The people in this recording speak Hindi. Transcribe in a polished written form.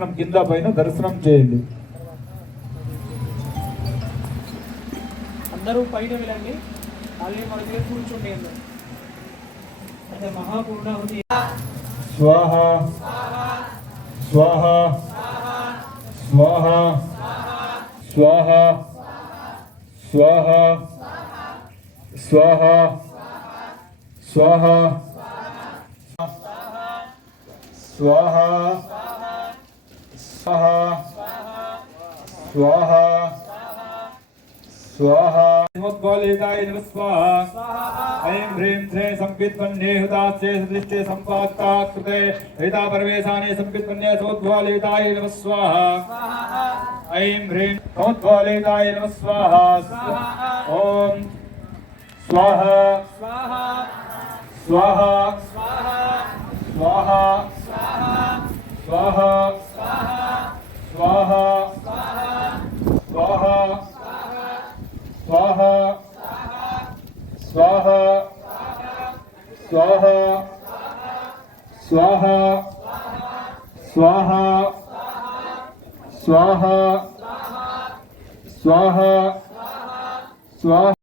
సింహాసనం కింద పైన దర్శనం చేయండి. అందరూ పైన వెళ్ళండి, మళ్ళీ మన దగ్గర కూర్చోండి. అంటే మహాపూర్ణాహుతి. స్వాహ స్వాహ స్వాహ స్వాహ స్వాహ స్వాహ స్వాహ స్వాహ స్వాహ स्वाहा नमोद्बलिताय नमः स्वाहा ऐं ह्रीं श्रीं संवित्पन्ने हुतास्ये सदृष्टे सम्पादकाकृते हिता परमेशाने संवित्पन्ने सोद्बलिताय नमः स्वाहा ऐं ह्रीं नमोद्बलिताय नमः स्वाहा ॐ स्वाहा स्वाहा स्वाहा स्वाहा स्वाहा स्वाहा स्वाहा स्वाहा स्वाहा स्वाहा स्वाहा स्वाहा स्वाहा स्वाहा स्वाहा स्वाहा